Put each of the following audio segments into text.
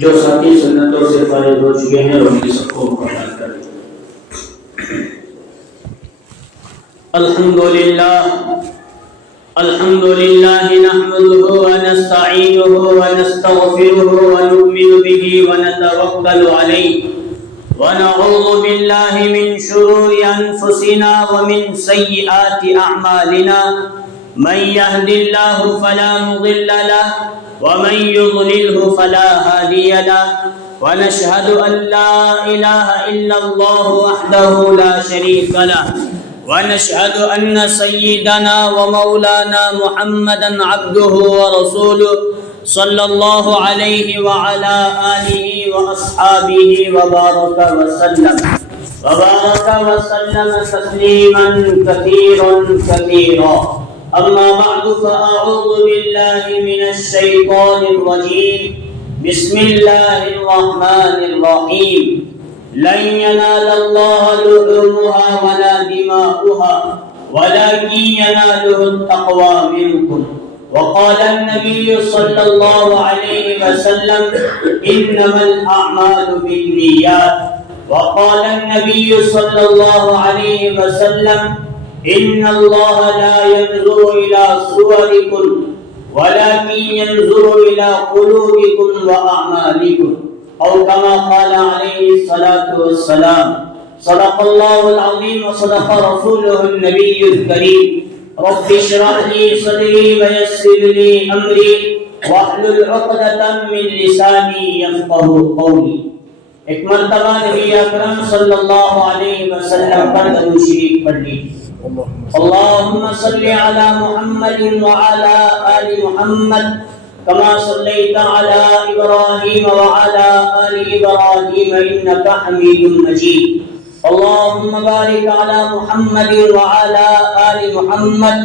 جو ساتھی سنتوں سے فارغ ہو چکے ہیں ان کی سب کو مکمل کر دیں۔ الحمد لله نحمده ونستعينه ونستغفره ونؤمن به ونتوكل عليه ونعوذ بالله من شرور أنفسنا ومن سيئات أعمالنا من يهد الله فلا مضل له ومن يضلله فلا هادي له ونشهد أن لا إله إلا الله وحده لا شريك له ونشهد أن سيدنا ومولانا محمدا عبده ورسوله صلى الله عليه وعلى آله وأصحابه وبارك وسلم تسليما كثيرا أما بعد فأعوذ بالله من الشيطان الرجيم بسم الله الرحمن الرحيم لن ينال الله لحومها ولا دماؤها ولكن يناله التقوى منكم وقال النبي صلى الله عليه وسلم إنما الأعمال بالنيات وقال النبي صلى الله عليه وسلم إن الله لا ينظر إلى صوركم ولكن ينظر إلى قلوبكم وأعمالكم أو كما قال عليه الصلاة والسلام صدق الله العظيم وصدق رسوله النبي الكريم رب اشرح لي صدري ويسر لي أمري واحلل عقدة من لساني يفقهوا قولي۔ ایک مرتبہ نبی اکرم صلی اللہ علیہ وسلم پر درود شریف پڑھ لیجیے۔ اللهم صل على محمد وعلى آل محمد كما صليت على إبراهيم وعلى آل إبراهيم إنك حميد مجيد اللهم بارك على محمد وعلى آل محمد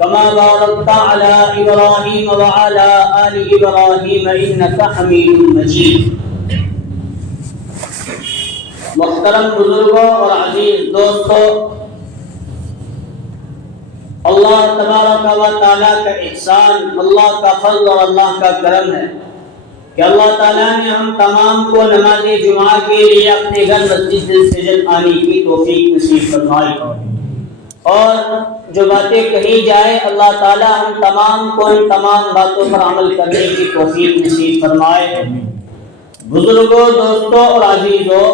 كما باركت على إبراهيم وعلى آل إبراهيم إنك حميد مجيد۔ محترم بزرگوں اور عزیز دوستوں، اللہ تبارک و تعالیٰ کا احسان، اللہ کا فضل اور اللہ کا کرم ہے کہ اللہ تعالیٰ نے ہم تمام کو نماز جمعہ کے لیے اپنے گھر مسجد سجن آنے کی توفیق نصیب فرمائی، اور جو باتیں کہی جائے اللہ تعالیٰ ہم تمام کو ان تمام باتوں پر عمل کرنے کی توفیق نصیب فرمائے۔ بزرگوں، دوستوں اور عزیزوں،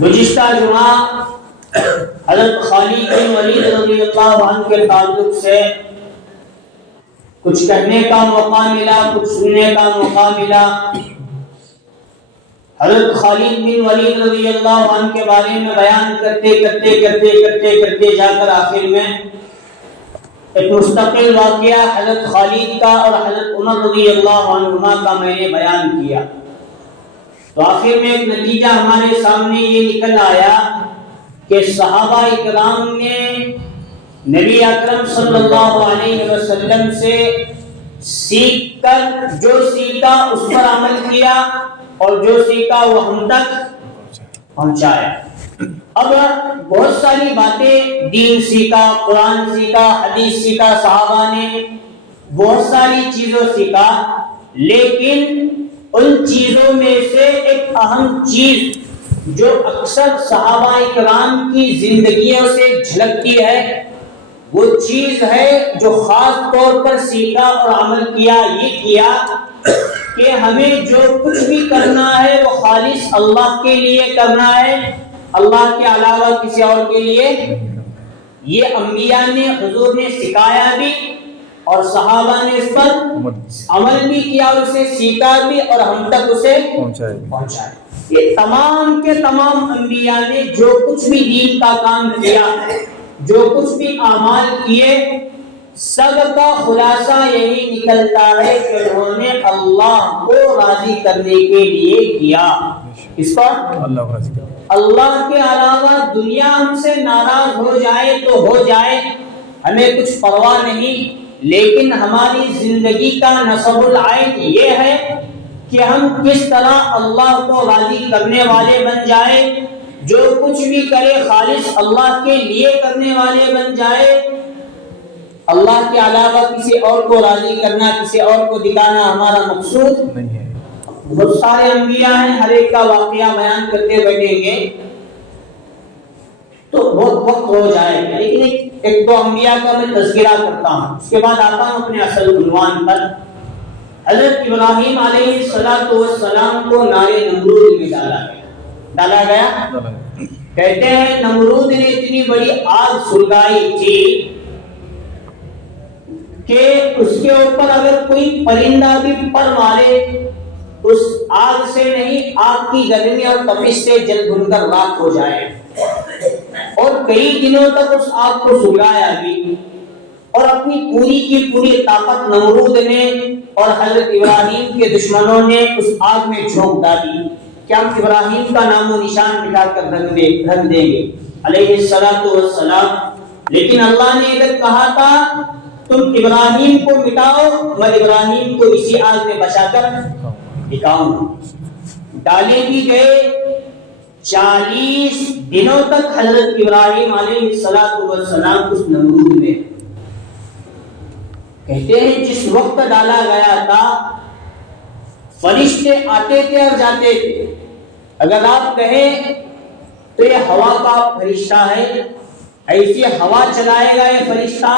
گزشتہ جمعہ حضرت خالد بن ولید رضی اللہ عنہ کے تعلق سے کچھ کہنے کا موقع ملا، کچھ سننے کا موقع ملا۔ حضرت خالد بن ولید رضی اللہ عنہ کے بارے میں بیان کرتے جا کر آخر میں ایک مستقل واقعہ حضرت خالد کا اور حضرت عمر رضی اللہ عنہما کا میں نے بیان کیا، تو آخر میں ایک نتیجہ ہمارے سامنے یہ نکل آیا کہ صحابہ اکرام نے نبی اکرم صلی اللہ علیہ وسلم سے سیکھ کر جو سیکھا اس پر عمل کیا اور جو سیکھا وہ ہم تک پہنچایا۔ اب بہت ساری باتیں، دین سیکھا، قرآن سیکھا، حدیث سیکھا، صحابہ نے بہت ساری چیزوں سیکھا، لیکن ان چیزوں میں سے ایک اہم چیز جو اکثر صحابہ کرام کی زندگیوں سے جھلکتی ہے، وہ چیز ہے جو خاص طور پر سیکھا اور عمل کیا، یہ کیا کہ ہمیں جو کچھ بھی کرنا ہے وہ خالص اللہ کے لیے کرنا ہے، اللہ کے علاوہ کسی اور کے لیے۔ یہ انبیاء نے، حضور نے سکھایا بھی اور صحابہ نے اس پر عمل بھی کیا، اسے سیکھا بھی اور ہم تک اسے پہنچایا۔ یہ تمام کے تمام انبیاء نے جو کچھ بھی دین کا کام کیا، جو کچھ بھی اعمال کیے، سب کا خلاصہ یہی نکلتا ہے کہ انہوں نے اللہ کو راضی کرنے کے لیے کیا۔ اس پر اللہ کے علاوہ دنیا ہم سے ناراض ہو جائے تو ہو جائے، ہمیں کچھ پرواہ نہیں، لیکن ہماری زندگی کا نصب العین یہ ہے کہ ہم کس طرح اللہ کو راضی کرنے والے بن جائے، جو کچھ بھی کرے خالص اللہ کے لیے کرنے والے بن جائے۔ اللہ کے علاوہ کسی اور کو راضی کرنا، کسی اور کو دکھانا ہمارا مقصود نہیں ہے۔ بہت سارے انبیاء ہیں، ہر ایک کا واقعہ بیان کرتے بیٹھیں گے تو بہت وقت ہو جائے گا، لیکن ایک دو انبیاء کا میں تذکرہ کرتا ہوں، اس کے بعد آتا ہوں اپنے اصل عنوان پر۔ حضرت ابراہیم علیہ السلام کو نار نمرود میں ڈالا گیا۔ کہتے ہیں نمرود نے اتنی بڑی آگ سلگائی تھی کہ اس کے اوپر اگر کوئی پرندہ بھی پر مارے اس آگ سے نہیں، آگ کی گرمی اور تپش سے جل بھن کر راکھ ہو جائے، اور کئی دنوں تک اس آگ کو سلگایا بھی، اور اپنی پوری کی پوری طاقت نمرود نے اور حضرت ابراہیم کے دشمنوں نے اس آگ میں جھونک ڈالی کہ ہم ابراہیم کا نام و نشان مٹا کر رکھ دیں گے علیہ السلام۔ لیکن اللہ نے اگر کہا تھا تم ابراہیم کو مٹاؤ، میں ابراہیم کو اسی آگ میں بچا کر دکھاؤں۔ ڈالے بھی گئے، 40 دنوں تک حضرت ابراہیم علیہ السلام اس نمرود میں۔ کہتے ہیں جس وقت ڈالا گیا تھا فرشتے آتے تھے اور جاتے تھے۔ اگر آپ کہیں تو یہ ہوا کا فرشتہ ہے، ایسی ہوا چلائے گا یہ فرشتہ۔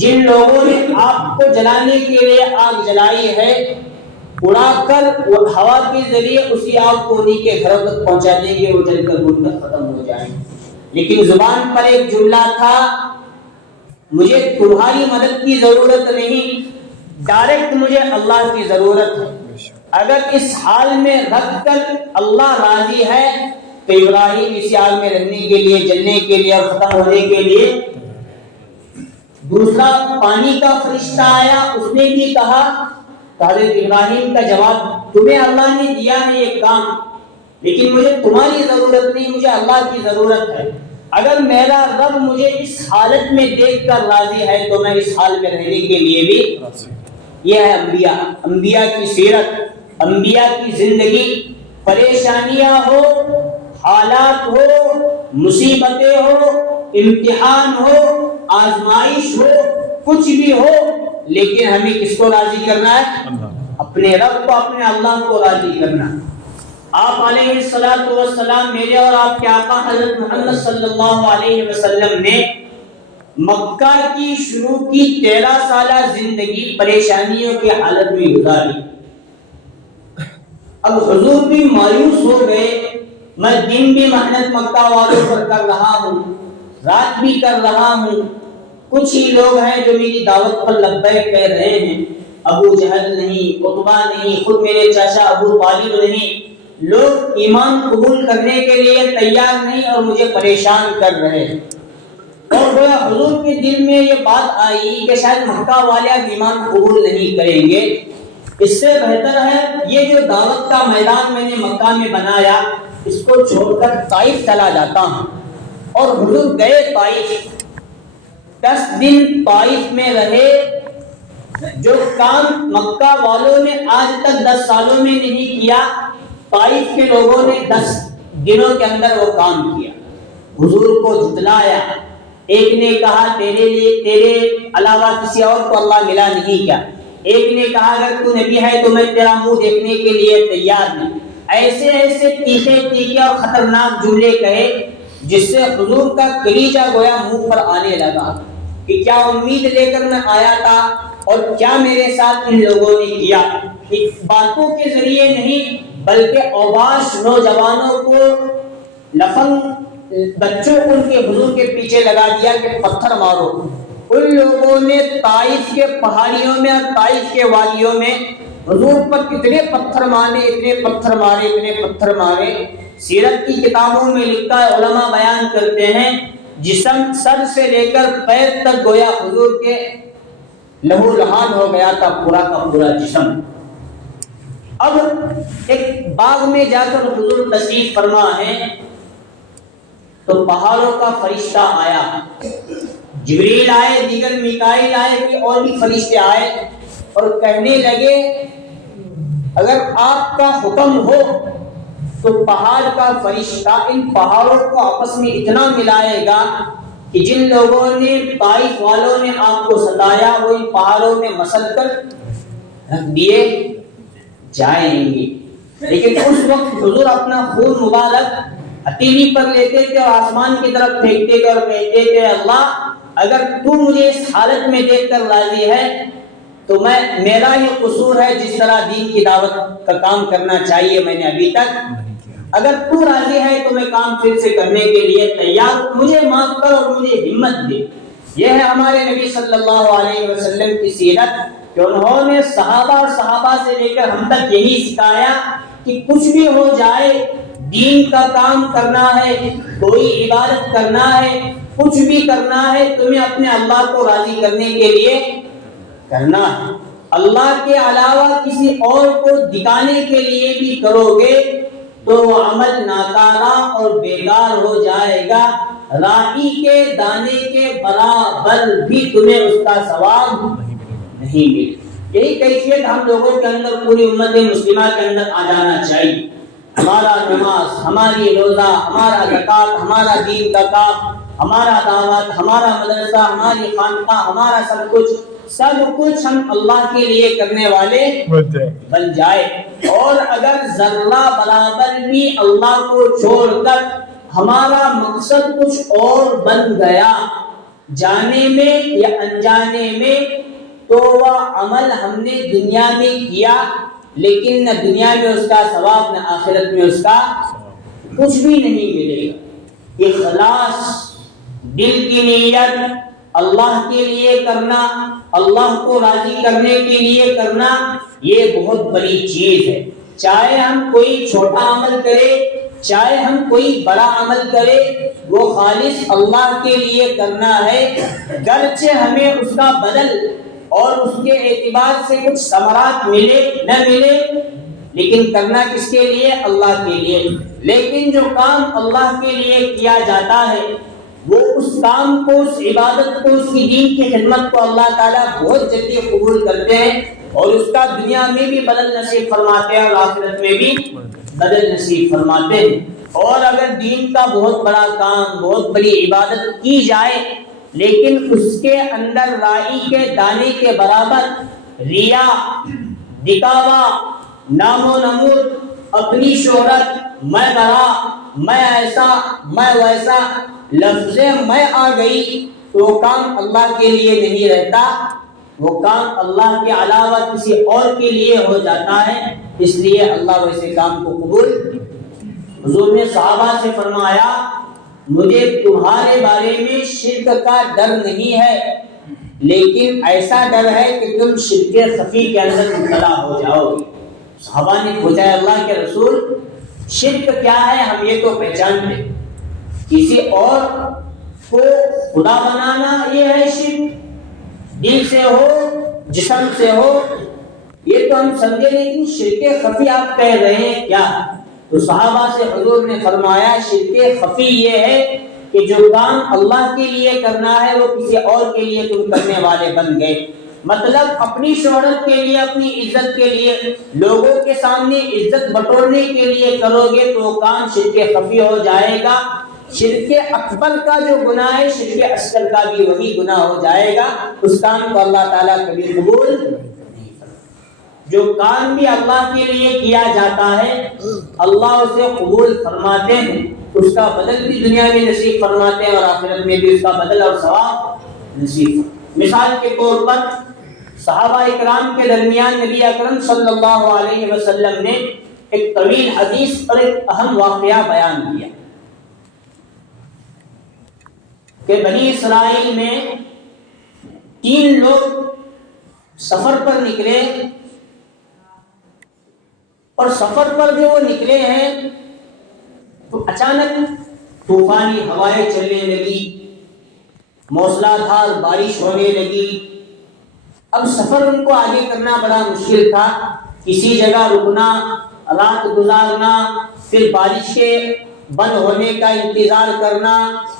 جن لوگوں نے آپ کو جلانے کے لیے آگ جلائی ہے، اڑا کر ہوا کے ذریعے اسی آگ کو انہیں کے گھروں تک پہنچا دیں گے، وہ جل کر بھن کر ختم ہو جائیں گے۔ لیکن زبان پر ایک جملہ تھا، مجھے تمہاری مدد کی ضرورت نہیں، ڈائریکٹ مجھے اللہ کی ضرورت ہے۔ اگر اس حال میں رکھ کر اللہ راضی ہے تو ابراہیم اسی آگ میں رہنے کے لیے، جلنے کے لیے اور ختم ہونے کے لیے۔ دوسرا پانی کا فرشتہ آیا، اس نے بھی کہا، حضرت ابراہیم کا جواب، تمہیں اللہ نے دیا ہے یہ کام، لیکن مجھے تمہاری ضرورت نہیں، مجھے اللہ کی ضرورت ہے۔ اگر میرا رب مجھے اس حالت میں دیکھ کر راضی ہے تو میں اس حال میں رہنے کے لیے بھی۔ یہ ہے انبیاء کی سیرت، انبیاء کی زندگی۔ پریشانیاں ہو، حالات ہو، مصیبتیں ہو، امتحان ہو، آزمائش ہو، کچھ بھی ہو، لیکن ہمیں کس کو راضی کرنا ہے؟ اپنے رب کو، اپنے اللہ کو راضی کرنا۔ آپ علیہ السلام، میرے اور آپ کے آقا حضرت محمد صلی اللہ علیہ وسلم نے مکہ کی شروع کی 13 سالہ زندگی پریشانیوں کی حالت میں گزاری۔ اب حضور بھی مایوس ہو گئے، میں دن بھی محنت مکہ والوں پر کر رہا ہوں، رات بھی کر رہا ہوں، کچھ ہی لوگ ہیں جو میری دعوت پر لبیک کہہ رہے ہیں، ابو جہل نہیں، عتبہ نہیں، خود میرے چاچا ابو طالب نہیں، لوگ ایمان قبول کرنے کے لیے تیار نہیں اور مجھے پریشان کر رہے ہیں۔ اور گویا حضور کے دل میں یہ بات آئی کہ شاید مکہ والے اب ایمان قبول نہیں کریں گے، اس سے بہتر ہے یہ جو دعوت کا میدان میں نے مکہ میں بنایا اس کو چھوڑ کر طائف چلا جاتا ہوں۔ اور حضور گئے طائف، 10 دن طائف میں رہے۔ جو کام مکہ والوں نے آج تک 10 سالوں میں نہیں کیا، طائف کے لوگوں نے 10 دنوں کے اندر وہ کام کیا۔ حضور کو جھٹلایا، ایک نے کہا تیرے علاوہ کسی اور کو اللہ ملا نہیں کیا، ایک نے کہا اگر تو نبی ہے تو میں تیرا منہ دیکھنے کے لیے تیار نہیں۔ ایسے ایسے تیکھے اور خطرناک جملے کہے جس سے حضور کا کلیجہ گویا منہ پر آنے لگا کہ کیا امید لے کر میں آیا تھا اور کیا میرے ساتھ ان لوگوں نے کیا۔ باتوں کے ذریعے نہیں بلکہ اوباش نوجوانوں کو، لفنگ بچوں کو ان کے حضور کے پیچھے لگا دیا کہ پتھر مارو۔ ان لوگوں نے طائف کے پہاڑیوں میں اور طائف کے وادیوں میں حضور پر اتنے پتھر مارے، اتنے پتھر مارے، اتنے پتھر مارے۔ سیرت کی کتابوں میں لکھا ہے، علماء بیان کرتے ہیں جسم سر سے لے کر پیر تک گویا حضور کے لہو لہان ہو گیا تھا، پورا کا پورا جسم۔ اب ایک باغ میں جا کر حضور تشریف فرما ہے تو پہاڑوں کا فرشتہ آیا، جبریل آئے، دیگر میکائیل آئے، کہ اور بھی فرشتے آئے اور کہنے لگے اگر آپ کا حکم ہو تو پہاڑ کا فرشتہ ان پہاڑوں کو آپس میں اتنا ملائے گا کہ جن لوگوں نے طائف والوں نے آپ کو ستایا وہ ان پہاڑوں میں مسل کر رکھ دیے جائیں گے. لیکن اس وقت حضور اپنا خون مبارک ہتھیلی پر لیتے تھے اور آسمان کی طرف پھینکتے تھے اور کہتے تھے اللہ اگر تو مجھے اس حالت میں دیکھ کر راضی ہے تو میرا یہ قصور ہے جس طرح دین کی دعوت کا کام کرنا چاہیے میں نے ابھی تک اگر تو راضی ہے تو میں کام پھر سے کرنے کے لیے تیار ہوں, مجھے معاف کر اور مجھے ہمت دے. یہ ہے ہمارے نبی صلی اللہ علیہ وسلم کی سیرت کہ انہوں نے صحابہ اور صحابہ سے لے کر ہم تک یہی سکھایا کہ کچھ بھی ہو جائے دین کا کام کرنا ہے, کوئی عبادت کرنا ہے, کچھ بھی کرنا ہے تمہیں اپنے اللہ کو راضی کرنے کے لیے کرنا ہے. اللہ کے علاوہ کسی اور کو دکھانے کے لیے بھی کرو گے تو وہ عمل ناکارہ اور بیکار ہو جائے گا. رائی کے دانے کے برابر بھی تمہیں اس کا ثواب نہیں ملے. یہی کیفیت ہم لوگوں کے اندر پوری امت مسلمہ کے اندر آ جانا چاہیے. ہمارا نماز, ہماری روزہ, ہمارا زکات, ہمارا دین کا کام, ہمارا دعوت, ہمارا مدرسہ, ہماری خانقاہ, ہمارا سب کچھ ہم اللہ کے لیے کرنے والے بن جائے. اور اگر ذرہ برابر بھی اللہ کو چھوڑ کر ہمارا مقصد کچھ اور بن گیا جانے میں یا انجانے میں تو وہ عمل ہم نے دنیا میں کیا لیکن نہ دنیا میں اس کا ثواب نہ آخرت میں اس کا کچھ بھی نہیں ملے گا. اخلاص, دل کی نیت, اللہ کے لیے کرنا, اللہ کو راضی کرنے کے لیے کرنا, یہ بہت بڑی چیز ہے. چاہے ہم کوئی چھوٹا عمل کرے, چاہے ہم کوئی بڑا عمل کرے, وہ خالص اللہ کے لیے کرنا ہے. گرچہ ہمیں اس کا بدل اور اس کے اعتبار سے کچھ ثمرات ملے نہ ملے, لیکن کرنا کس کے لیے؟ اللہ کے لیے. لیکن جو کام اللہ کے لیے کیا جاتا ہے وہ اس کام کو, اس عبادت کو, اس کی دین کی خدمت کو اللہ تعالیٰ بہت جلدی قبول کرتے ہیں اور اس کا دنیا میں بھی بدل نصیب فرماتے ہیں اور آخرت میں بھی بدل نصیب فرماتے ہیں. اور اگر دین کا بہت بڑا کام, بہت بڑی عبادت کی جائے لیکن اس کے اندر رائی کے دانے کے برابر ریا, دکھاوا, نام و نمود, اپنی شہرت, میں بڑا, میں ایسا, میں ویسا, لفظیں میں آ گئی تو وہ کام اللہ کے لیے نہیں رہتا, وہ کام اللہ کے علاوہ کسی اور کے لیے ہو جاتا ہے. اس لیے اللہ ویسے کام کو قبول. حضور نے صحابہ سے فرمایا مجھے تمہارے بارے میں شرک کا ڈر نہیں ہے لیکن ایسا ڈر ہے کہ تم شرک خفی کے اندر مبتلا ہو جاؤ گے. صحابہ نے پوچھا اللہ کے رسول شرک کیا ہے؟ ہم یہ تو پہچانتے, کسی اور کو خدا بنانا یہ ہے شرک, دل سے ہو جسم سے ہو یہ تو ہم سمجھے, لیکن شرک خفی آپ کہہ رہے ہیں کیا؟ تو صحابہ سے حضور نے فرمایا شرک خفی یہ ہے کہ جو کام اللہ کے لیے کرنا ہے وہ کسی اور کے لیے تم کرنے والے بن گئے. مطلب اپنی شہرت کے لیے, اپنی عزت کے لیے, لوگوں کے سامنے عزت بٹورنے کے لیے کرو گے تو وہ کام شرک خفی ہو جائے گا. شرک اکبر کا جو گناہ ہے شرک اصغر کا بھی وہی گناہ ہو جائے گا. اس کام کو اللہ تعالیٰ کبھی قبول نہیں کرتا. جو کام بھی اللہ کے لیے کیا جاتا ہے اللہ اسے قبول فرماتے ہیں, اس کا بدل بھی دنیا میں نصیب فرماتے ہیں اور آخرت میں بھی اس کا بدل اور ثواب نصیب. مثال کے طور پر صحابہ اکرام کے درمیان نبی اکرم صلی اللہ علیہ وسلم نے ایک طویل حدیث اور ایک اہم واقعہ بیان کیا کہ بنی اسرائیل میں 3 لوگ سفر پر نکلے اور سفر پر جو وہ نکلے ہیں تو اچانک طوفانی ہوائیں چلنے لگی, موسلا دھار بارش ہونے لگی. اب سفر ان کو آگے کرنا بڑا مشکل تھا, کسی جگہ رکنا, رات گزارنا, پھر بارش کے بند ہونے کا انتظار کرنا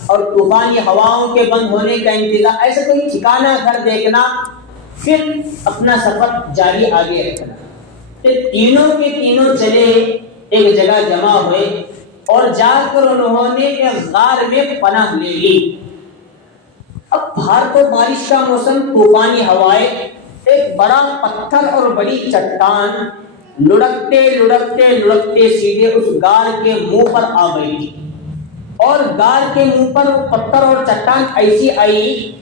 اور طوفانی ہواؤں کے بند ہونے کا انتظار, ایسا کوئی ٹھکانہ گھر دیکھنا, پھر اپنا سفر جاری آگے رکھنا. تینوں کے تینوں چلے, ایک جگہ جمع ہوئے اور جا کر انہوں نے ایک غار میں پناہ لے لی. اب باہر تو بارش کا موسم، طوفانی ہوائیں، ایک بڑا پتھر اور بڑی چٹان لڑکتے لڑکتے لڑکتے سیدھے اس غار کے منہ پر آ گئی، اور غار کے منہ پر وہ پتھر اور چٹان ایسی آئی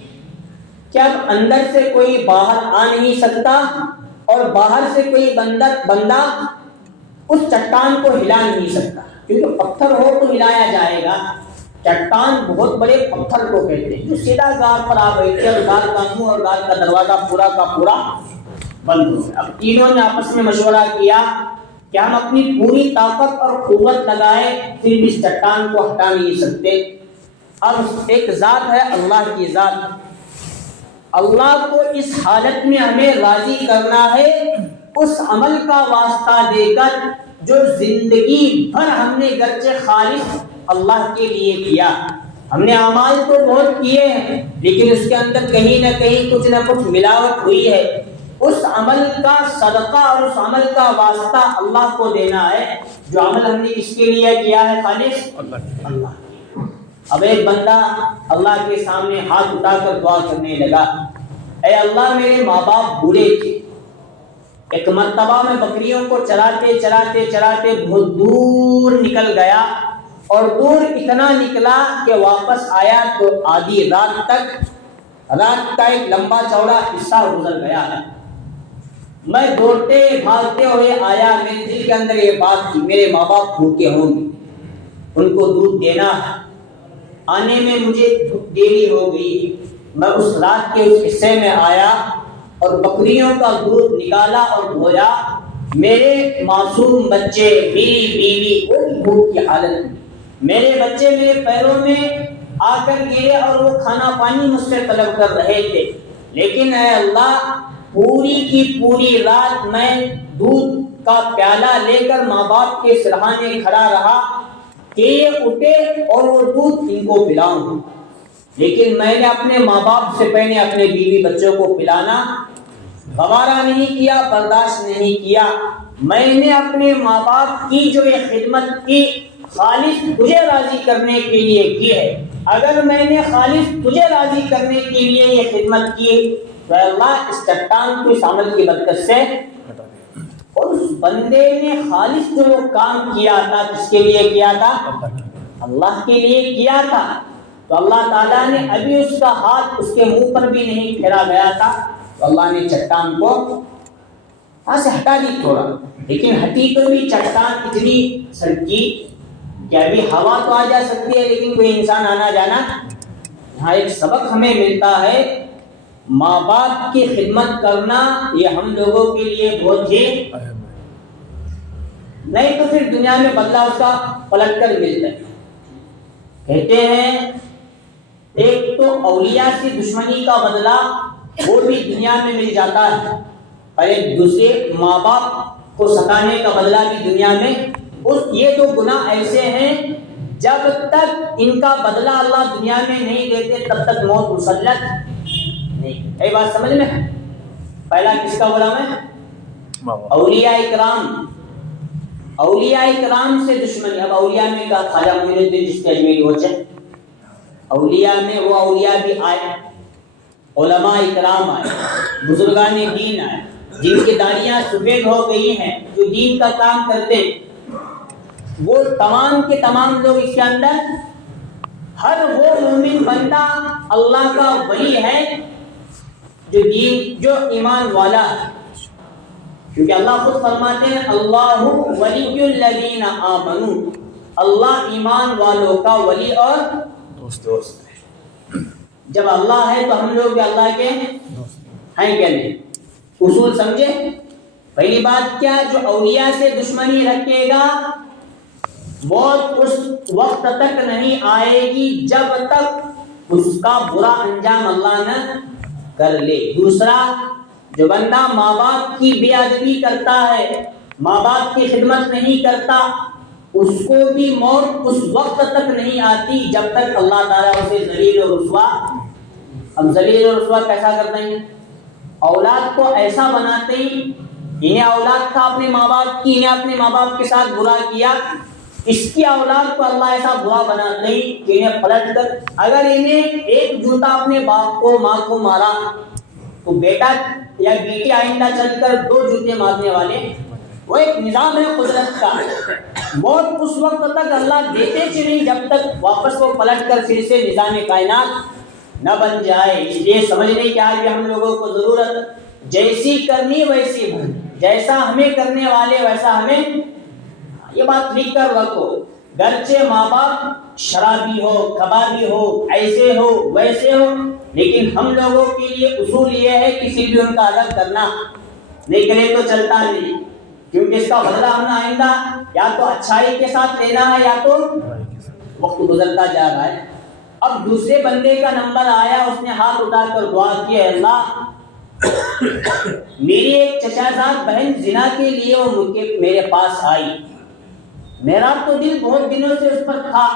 کہ اب اندر سے کوئی باہر آ نہیں سکتا، اور باہر سے کوئی بندہ اس چٹان کو ہلا نہیں سکتا، کیونکہ پتھر ہو تو ہلایا جائے گا، چٹان بہت بڑے پتھر کو کہتے ہیں، جو سیدھا غار پر آ گئی تھی، اور غار کا منہ اور غار کا دروازہ پورا کا پورا بند ہو گیا۔ اب تینوں نے آپس میں مشورہ کیا کہ ہم اپنی پوری طاقت اور قوت لگائے پھر بھی اس چٹان کو ہٹا نہیں سکتے۔ اب ایک ذات ہے اللہ کی ذات، اللہ کو اس حالت میں ہمیں راضی کرنا ہے اس عمل کا واسطہ دے کر جو زندگی بھر ہم نے گرچہ خالص اللہ کے لیے کیا۔ ہم نے اعمال تو بہت کیے ہیں، لیکن اس کے اندر کہیں نہ کہیں کچھ نہ کچھ ملاوٹ ہوئی ہے، اس عمل کا صدقہ اور اس عمل کا واسطہ اللہ کو دینا ہے، جو عمل ہم نے کس کے لیے کیا ہے؟ خالص اللہ۔ اب ایک بندہ اللہ کے سامنے ہاتھ اٹھا کر دعا کرنے لگا، اے اللہ میرے ماں باپ بوڑھے تھے، ایک مرتبہ میں بکریوں کو چراتے چراتے چراتے بہت دور نکل گیا، اور دور اتنا نکلا کہ واپس آیا تو آدھی رات تک، رات کا ایک لمبا چوڑا حصہ گزر گیا ہے۔ میں دوڑتے بھاگتے ہوئے آیا، میرے دل کے اندر یہ بات تھی میرے ماں باپ بھوکے ہوں گے، ان کو دودھ دینا ہے، آنے میں مجھے دیری ہو گئی۔ میں اس رات کے اس حصے میں آیا اور بکریوں کا دودھ نکالا اور دھویا، میرے معصوم بچے، میری بیوی وہ بھی بھوک کی حالت میں، میرے بچے میرے پیروں میں آ کر گرے اور وہ کھانا پانی مجھ سے طلب کر رہے تھے، لیکن اے اللہ پوری کی پوری رات میں دودھ کا پیالہ لے کر ماں باپ کے سرہانے کھڑا رہا کہ یہ اٹھے اور وہ دودھ ان کو پلاؤں، لیکن میں نے اپنے ماں باپ سے پہلے اپنے بیوی بچوں کو پلانا گوارا نہیں کیا، برداشت نہیں کیا۔ میں نے اپنے ماں باپ کی جو یہ خدمت کی خالص تجھے راضی کرنے کے لیے کی ہے، اگر میں نے خالص تجھے راضی کرنے کے لیے یہ خدمت کی تو اللہ اس چٹان کو اس عمل کی برکت سے ہٹا دے۔ اور اس بندے نے خالص جو وہ کام کیا تھا، کس کے لیے کیا تھا؟ اللہ کے لیے کیا تھا، تو اللہ تعالیٰ نے ابھی اس کا ہاتھ اس کے منہ پر بھی نہیں پھیرا گیا تھا، تو اللہ نے چٹان کو وہاں سے ہٹا دی تھوڑا، لیکن ہٹی تو بھی چٹان اتنی سڑکی کہ ابھی ہوا تو آ جا سکتی ہے لیکن کوئی انسان آنا جانا۔ یہاں ایک سبق ہمیں ملتا ہے، ماں باپ کی خدمت کرنا یہ ہم لوگوں کے لیے بہت ہی، نہیں تو پھر دنیا میں بدلہ اس کا پلٹ کر ملتا ہے۔ کہتے ہیں ایک تو اولیاء سے دشمنی کا بدلہ وہ بھی دنیا میں مل جاتا ہے، اور ایک دوسرے ماں باپ کو ستانے کا بدلہ بھی دنیا میں۔ یہ دو گناہ ایسے ہیں جب تک ان کا بدلہ اللہ دنیا میں نہیں دیتے تب تک موت مسلط نہیں۔ یہ بات سمجھ میں؟ پہلا کس کا غلام ہے؟ اولیاء اکرام، اولیاء اکرام سے دشمنی۔ اب اولیاء میں کا خواجہ معین الدین چشتی اجمیری ہوچے، اولیاء میں وہ اولیاء بھی آئے، علماء اکرام آئے، بزرگان دین آئے، جن کی داڑیاں سفید ہو گئی ہیں، جو دین کا کام کرتے، وہ تمام کے تمام لوگ اس کے اندر، ہر وہ مومن بندہ اللہ کا ولی ہے جو دین، جو ایمان والا ہے، کیونکہ اللہ خود فرماتے ہیں اللہ ولی الذین آمنوا، اللہ ایمان والوں کا ولی اور دوست ہے۔ جب اللہ ہے تو ہم لوگ بھی اللہ کے ہیں کیا نہیں؟ اصول سمجھے؟ پہلی بات کیا، جو اولیاء سے دشمنی رکھے گا موت اس وقت تک نہیں آئے گی جب تک اس کا برا انجام اللہ نہ کر لے۔ دوسرا، جو بندہ ماں باپ کی بے ادبی کرتا ہے، ماں باپ کی خدمت نہیں کرتا، اس کو بھی موت اس وقت تک نہیں آتی جب تک اللہ تعالیٰ اسے ذلیل و رسوا۔ ہم ذلیل و رسوا کیسا کرتے ہیں؟ اولاد کو ایسا بناتے ہیں، انہیں اولاد تھا اپنے ماں باپ کی، انہیں اپنے ماں باپ کے ساتھ برا کیا اس کی اولاد کو اللہ ایسا برا بناتے ہی کہ انہیں پلٹ کر اگر انہیں ایک جوتا اپنے باپ کو ماں کو مارا تو بیٹا یا بیٹی آئندہ چل کر 2 جوتے مارنے والے. وہ ایک نظام ہے قدرت کا. موت اس وقت تک اللہ دیتے چلی جب تک واپس وہ پلٹ کر پھر سے نظام کائنات نہ بن جائے. اس لیے سمجھنے کی آج بھی ہم لوگوں کو ضرورت, جیسی کرنی ویسی بھر, جیسا ہمیں کرنے والے ویسا ہمیں. یہ بات لکھ کر رکھو, گرچہ ماں باپ شرابی ہو, کبابی ہو, ایسے ہو ویسے ہو, لیکن ہم لوگوں کے لیے اصول یہ ہے کہ پھر بھی ان کا ادب کرنا, نہیں کرے تو چلتا نہیں, کیونکہ اس کا بدلہ ہم نے آئندہ یا تو اچھائی کے ساتھ لینا ہے یا تو وقت گزرتا جا رہا ہے. اب دوسرے بندے کا نمبر آیا, اس نے ہاتھ اٹھا کر دعا کی, اللہ میری ایک چچا زاد بہن زنا کے لیے وہ میرے پاس آئی, میرا تو دل بہت دنوں سے اس پر تھا,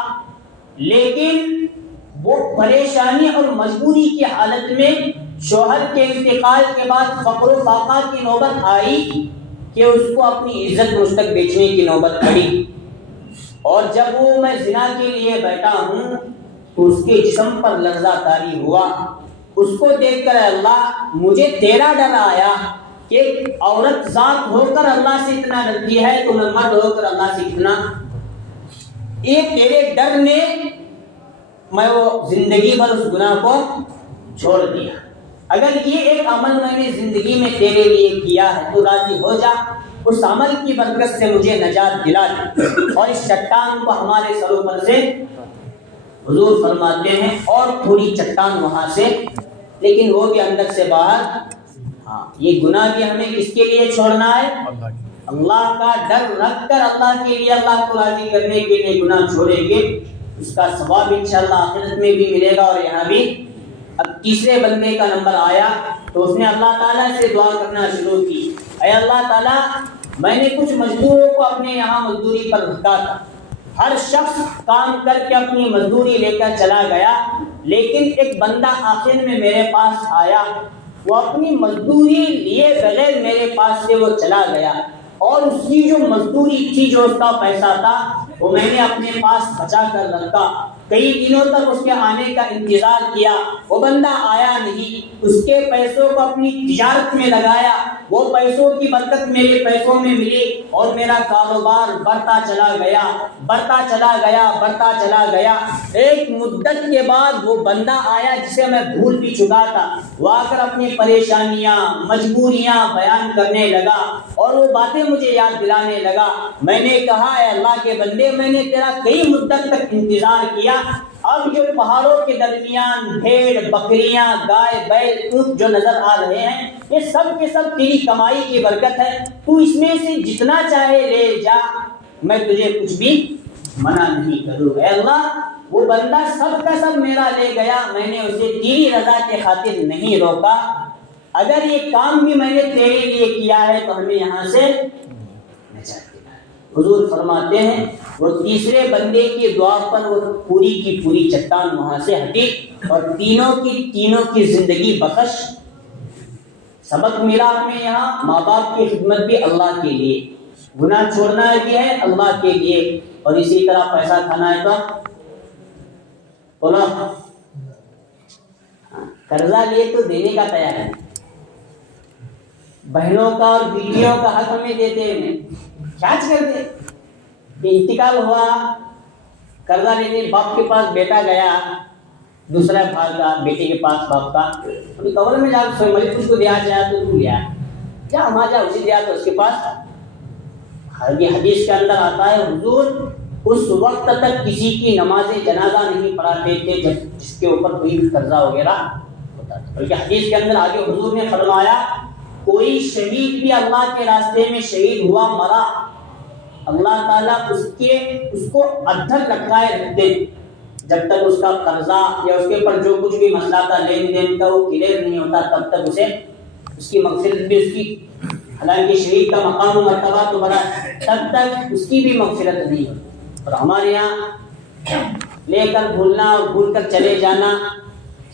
لیکن وہ پریشانی اور مجبوری کی حالت میں شوہر کے انتقال کے بعد فقر و فاقہ کی نوبت آئی کہ اس کو اپنی عزت مجھ تک بیچنے کی نوبت پڑی. اور جب وہ میں زنا کے لیے بیٹھا ہوں تو اس کے جسم پر لرزہ طاری ہوا. اس کو دیکھ کر اللہ مجھے تیرا ڈر آیا کہ عورت ذات ہو کر اللہ سے اتنا ڈرتی ہے تو میں مرد ہو کر اللہ سے کتنا. ایک تیرے ڈر نے میں وہ زندگی بھر اس گناہ کو چھوڑ دیا. اگر یہ ایک عمل میں نے زندگی میں تیرے لیے کیا ہے تو راضی ہو جا, اس عمل کی برکت سے مجھے نجات دلا دے. اور اس چٹان کو ہمارے سروں پر سے حضور فرماتے ہیں اور تھوڑی چٹان وہاں سے, لیکن وہ بھی اندر سے باہر. ہاں, یہ گناہ بھی ہمیں کس کے لیے چھوڑنا ہے؟ اللہ کا ڈر رکھ کر اللہ کے لیے, اللہ کو راضی کرنے کے لیے گناہ چھوڑیں گے, اس کا ثواب انشاءاللہ آخرت میں بھی ملے گا اور یہاں بھی. اب تیسرے بندے کا نمبر آیا تو اس نے اللہ تعالیٰ سے دعا کرنا شروع کی, اے اللہ تعالیٰ میں نے کچھ مزدوروں کو اپنے یہاں مزدوری پر رکھا تھا, ہر شخص کام کر کے اپنی مزدوری لے کر چلا گیا, لیکن ایک بندہ آخر میں میرے پاس آیا, وہ اپنی مزدوری لیے بغیر میرے پاس سے وہ چلا گیا, اور اس کی جو مزدوری تھی, جو اس کا پیسہ تھا, وہ میں نے اپنے پاس بچا کر رکھا. کئی دنوں تک اس کے آنے کا انتظار کیا, وہ بندہ آیا نہیں. اس کے پیسوں کو اپنی تجارت میں لگایا, وہ پیسوں کی برکت میرے پیسوں میں ملی اور میرا کاروبار بڑھتا چلا گیا, بڑھتا چلا گیا, بڑھتا چلا گیا. ایک مدت کے بعد وہ بندہ آیا جسے میں بھول بھی چکا تھا, وہ آ کر اپنی پریشانیاں مجبوریاں بیان کرنے لگا اور وہ باتیں مجھے یاد دلانے لگا. میں نے کہا اے اللہ کے بندے, میں نے تیرا کئی مدت تک انتظار کیا, اب جو پہاڑوں کے درمیان بھیڑ بکریاں گائے بیل اونٹ جو نظر آ رہے ہیں, یہ سب کے سب تیری کمائی کی برکت ہے, تو اس میں سے جتنا چاہے لے جا, میں تجھے کچھ بھی منع نہیں کروں. اے اللہ وہ بندہ سب کا سب میرا لے گیا, میں نے اسے تیری رضا کے خاطر نہیں روکا, اگر یہ کام بھی میں نے تیرے لیے کیا ہے تو ہمیں یہاں سے نجات دلا. حضور فرماتے ہیں وہ تیسرے بندے کی دعا پر وہ پوری کی پوری چٹان وہاں سے ہٹی اور تینوں کی زندگی بخش. سبق ملا ہمیں یہاں, ماں باپ کی خدمت بھی اللہ کے لیے, گناہ چھوڑنا بھی ہے اللہ کے لیے, اور اسی طرح پیسہ کھانا ہے تو بولو قرضہ لیے تو دینے کا تیار ہے. بہنوں کا اور بیٹیوں کا حق ہمیں دیتے ہیں, کیا کرتے. انتقال ہوا, قرضہ لینے باپ کے پاس بیٹا گیا, دوسرا بھائی کا بیٹے کے پاس باپ کا, قبر میں جا ملک اس کو دیا چاہا تو تو لیا, جا وہاں جا اسے دیا تو اس کے پاس. یہ حدیث کے اندر آتا ہے حضور اس وقت تک کسی کی نماز جنازہ نہیں پڑھاتے تھے جس کے اوپر کوئی قرضہ وغیرہ ہوتا تھا, بلکہ حدیث کے اندر آگے حضور نے فرمایا کوئی شہید بھی اللہ کے راستے میں شہید ہوا مرا, اللہ تعالیٰ اس کو ادھر لٹکائے رکھتے جب تک اس کا قرضہ یا اس کے پر جو کچھ بھی مسئلہ تھا لین دین کا وہ کلیئر نہیں ہوتا, تب تک اسے اس کی مغفرت بھی اس کی, حالانکہ شہید کا مقام و مرتبہ تو بڑا, تب تک اس کی بھی مغفرت نہیں ہوتی. اور ہمارے یہاں لے کر بھولنا اور بھول کر چلے جانا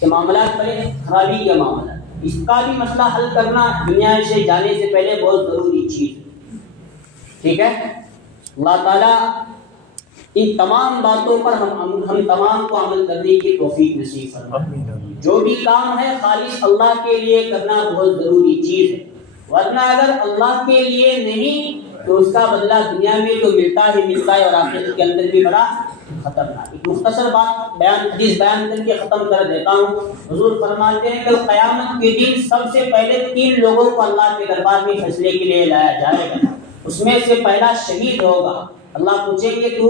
کے معاملات پڑے, خرابی کے معاملات, اس کا بھی مسئلہ حل کرنا دنیا سے جانے سے پہلے بہت ضروری چیز. ٹھیک ہے, اللہ تعالیٰ ان تمام باتوں پر ہم تمام کو عمل کرنے کی توفیق نصیب فرمائے۔ جو بھی کام ہے خالص اللہ کے لیے کرنا بہت ضروری چیز ہے، ورنہ اگر اللہ کے لیے نہیں تو اس کا بدلہ دنیا میں تو ملتا ہی ملتا ہے اور آخرت کے اندر بھی بڑا خطرناک۔ ایک مختصر بات حدیث بیان کر کے ختم کر دیتا ہوں۔ حضور فرماتے ہیں کہ قیامت کے دن سب سے پہلے 3 لوگوں کو اللہ کے دربار میں فیصلے کے لیے لایا جائے گا۔ اس میں سے پہلا شہید ہوگا۔ اللہ پوچھیں گے تو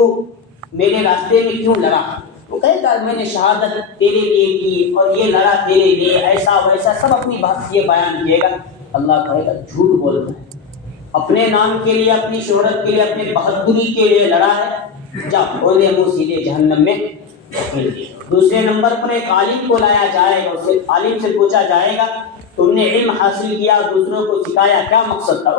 میرے راستے میں کیوں لڑا؟ وہ کہے گا میں نے شہادت تیرے لیے کی اور یہ لڑا تیرے لیے، ایسا ویسا سب اپنی بات یہ بیان کیے گا۔ اللہ کہے گا جھوٹ بولتا ہے، اپنے نام کے لیے، اپنی شہرت کے لیے، اپنے بہادری کے لیے لڑا ہے، جا بولے منہ سیدھے جہنم میں دھکیل دے۔ دوسرے نمبر پر ایک عالم کو لایا جائے گا، اسے عالم سے پوچھا جائے گا تم نے علم حاصل کیا، دوسروں کو سکھایا، کیا مقصد تھا؟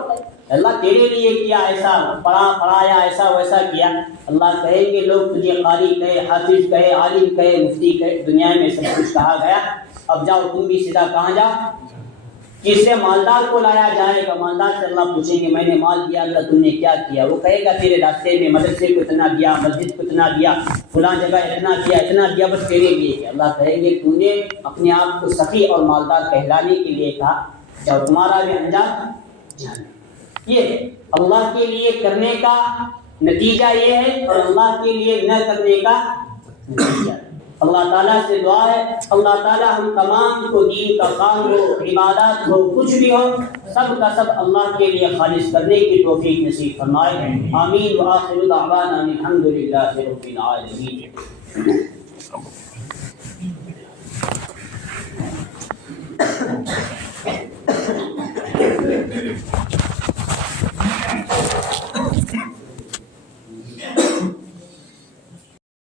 اللہ تیرے لیے کیا، ایسا پڑھایا، ایسا ویسا کیا۔ اللہ کہیں گے لوگ تجھے قاری کہے، حافظ کہے، عالم کہے، مفتی کہے، دنیا میں سب کچھ کہا گیا، اب جاؤ تم بھی سیدھا کہاں جاؤ۔ کسی مالدار کو لایا جائے گا، مالدار سے اللہ پوچھیں گے میں نے مال دیا اللہ تم نے کیا کیا؟ وہ کہے گا تیرے راستے میں مدرسے کو اتنا دیا، مسجد کو اتنا دیا، فلاں جگہ اتنا دیا بس تیرے لیے کیا۔ اللہ کہیں گے تو نے اپنے آپ کو سخی اور مالدار کہلانے کے لیے کہا، جب تمہارا بھی انجام جانے۔ یہ اللہ کے لیے کرنے کا نتیجہ یہ ہے اور اللہ کے لیے نہ کرنے کا نتیجہ۔ اللہ تعالیٰ سے دعا ہے اللہ تعالیٰ ہم تمام کو دین کا کام ہو، عبادات ہو، کچھ بھی ہو، سب کا سب اللہ کے لیے خالص کرنے کی توفیق نصیب فرمائے۔ آمین۔ وآخر دعوانا الحمد للہ رب العالمین۔